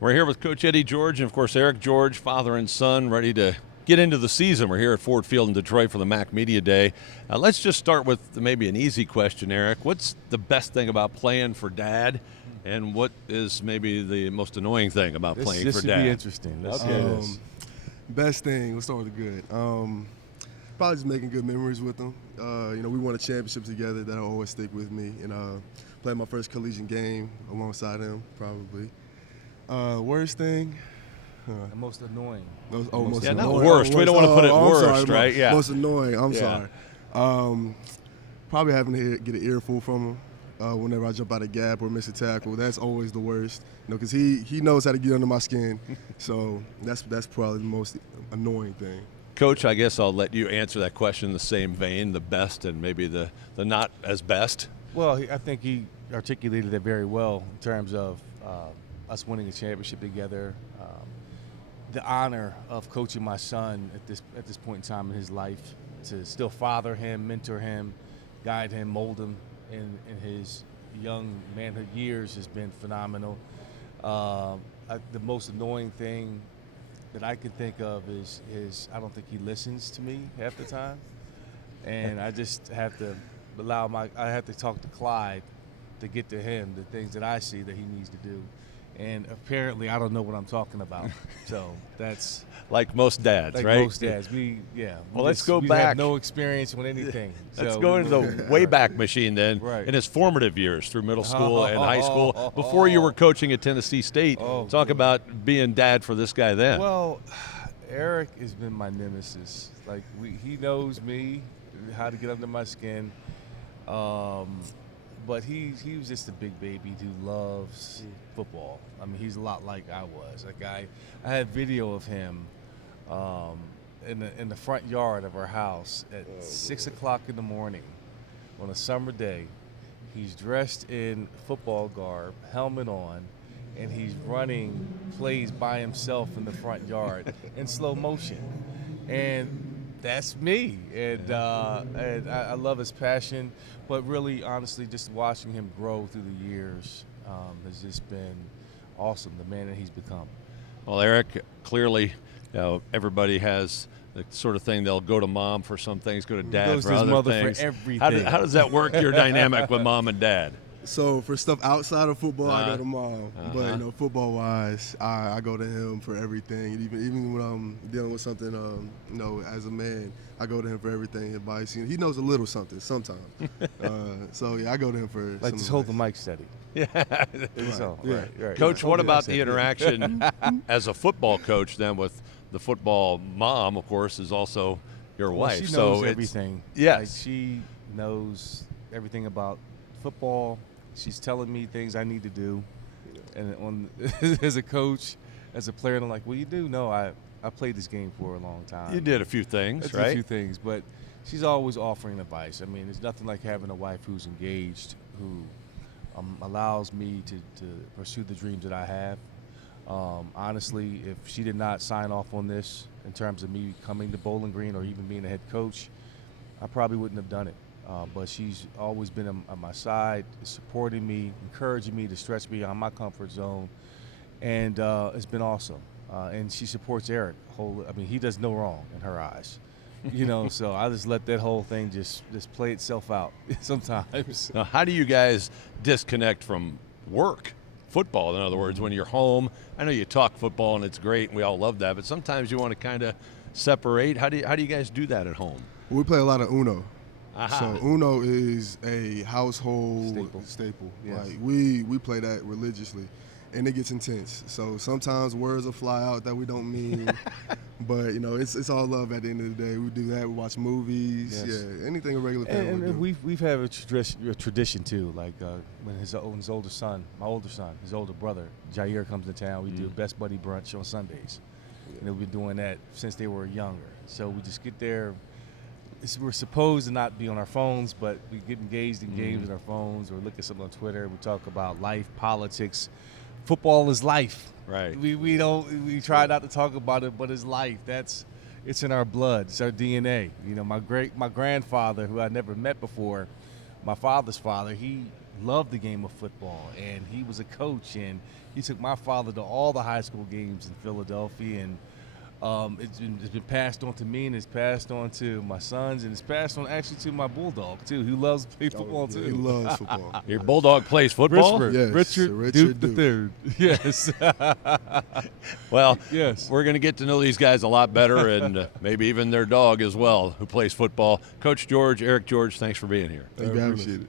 We're here with Coach Eddie George and, of course, Eriq George, father and son, ready to get into the season. We're here at Ford Field in Detroit for the Mac MediaDay. Let's just start with maybe an easy question, Eriq. What's the best thing about playing for Dad, and what is maybe the most annoying thing about playing for Dad? This should be interesting. Let's hear this. Best thing, let's start with the good. Probably just making good memories with them. We won a championship together that'll always stick with me, and playing my first collegiate game alongside him, probably. Worst thing? The most annoying. Most not annoying. worst. We don't want to put it worst, sorry, right? Yeah. Most annoying. I'm Yeah. sorry. Probably having to get an earful from him whenever I jump out of gap or miss a tackle. That's always the worst. Because he knows how to get under my skin. So that's probably the most annoying thing. Coach, I guess I'll let you answer that question in the same vein, the best and maybe the not as best. Well, I think he articulated it very well in terms of us winning a championship together. The honor of coaching my son at this point in time in his life, to still father him, mentor him, guide him, mold him in his young manhood years has been phenomenal. The most annoying thing that I can think of is I don't think he listens to me half the time, and I just have to I have to talk to Clyde to get to him the things that I see that he needs to do. And apparently, I don't know what I'm talking about. So that's like most dads, like right? Most dads, Well, let's go we back. have no experience with anything. Let's so go into the Wayback Machine then. Right. In his formative years through middle school and high school, before you were coaching at Tennessee State. Talk about being dad for this guy then. Well, Eriq has been my nemesis. Like he knows me, how to get under my skin. But he was just a big baby who loves football. I mean, he's a lot like I was. Like I had video of him in the front yard of our house at 6 o'clock in the morning on a summer day. He's dressed in football garb, helmet on, and he's running plays by himself in the front yard in slow motion. And that's me, and I love his passion, but really, honestly, just watching him grow through the years has just been awesome, the man that he's become. Well, Eriq, clearly, everybody has the sort of thing they'll go to mom for some things, go to dad for other things. For everything. How does that work, your dynamic with mom and dad? So for stuff outside of football, I go to mom. But football-wise, I go to him for everything. And even when I'm dealing with something, as a man, I go to him for everything, advice. He knows a little something sometimes. I go to him for. Like just hold the mic steady. Yeah. Right. Coach, what about the interaction as a football coach then with the football mom? Of course, is also your wife. She knows everything. Yes. Like she knows everything about football. She's telling me things I need to do, and as a coach, as a player, I'm like, "Well, you do know I played this game for a long time. You did a few things, right? A few things, but she's always offering advice. I mean, there's nothing like having a wife who's engaged, who allows me to pursue the dreams that I have. Honestly, if she did not sign off on this in terms of me coming to Bowling Green or even being a head coach, I probably wouldn't have done it. But she's always been on my side, supporting me, encouraging me to stretch beyond my comfort zone, and it's been awesome. And she supports Eriq. He does no wrong in her eyes, So I just let that whole thing just play itself out sometimes. Now, how do you guys disconnect from work? Football, in other words, when you're home. I know you talk football and it's great, and we all love that. But sometimes you want to kind of separate. How do you guys do that at home? We play a lot of Uno. Aha. So Uno is a household staple. Yes. Like we play that religiously, and it gets intense. So sometimes words will fly out that we don't mean, but it's all love at the end of the day. We do that. We watch movies. Yes. Yeah, anything a regular family would do. We've had a tradition too. Like when his older son, my older son, his older brother Jair comes to town, we do best buddy brunch on Sundays, and we've been doing that since they were younger. So we just get there. We're supposed to not be on our phones, but we get engaged in games on our phones or look at something on Twitter. We talk about life, politics. Football is life. Right. We try not to talk about it, but it's life. It's in our blood. It's our DNA. My grandfather, who I never met before, my father's father, he loved the game of football, and he was a coach, and he took my father to all the high school games in Philadelphia, and it's been passed on to me, and it's passed on to my sons, and it's passed on actually to my bulldog too, who loves to play football too. He loves football. Your bulldog plays football? Richard, Yes, Richard Duke. III. Yes. Well, Yes. we're going to get to know these guys a lot better, and maybe even their dog as well, who plays football. Coach George, Eriq George, thanks for being here. Thank you for having us. Appreciate it.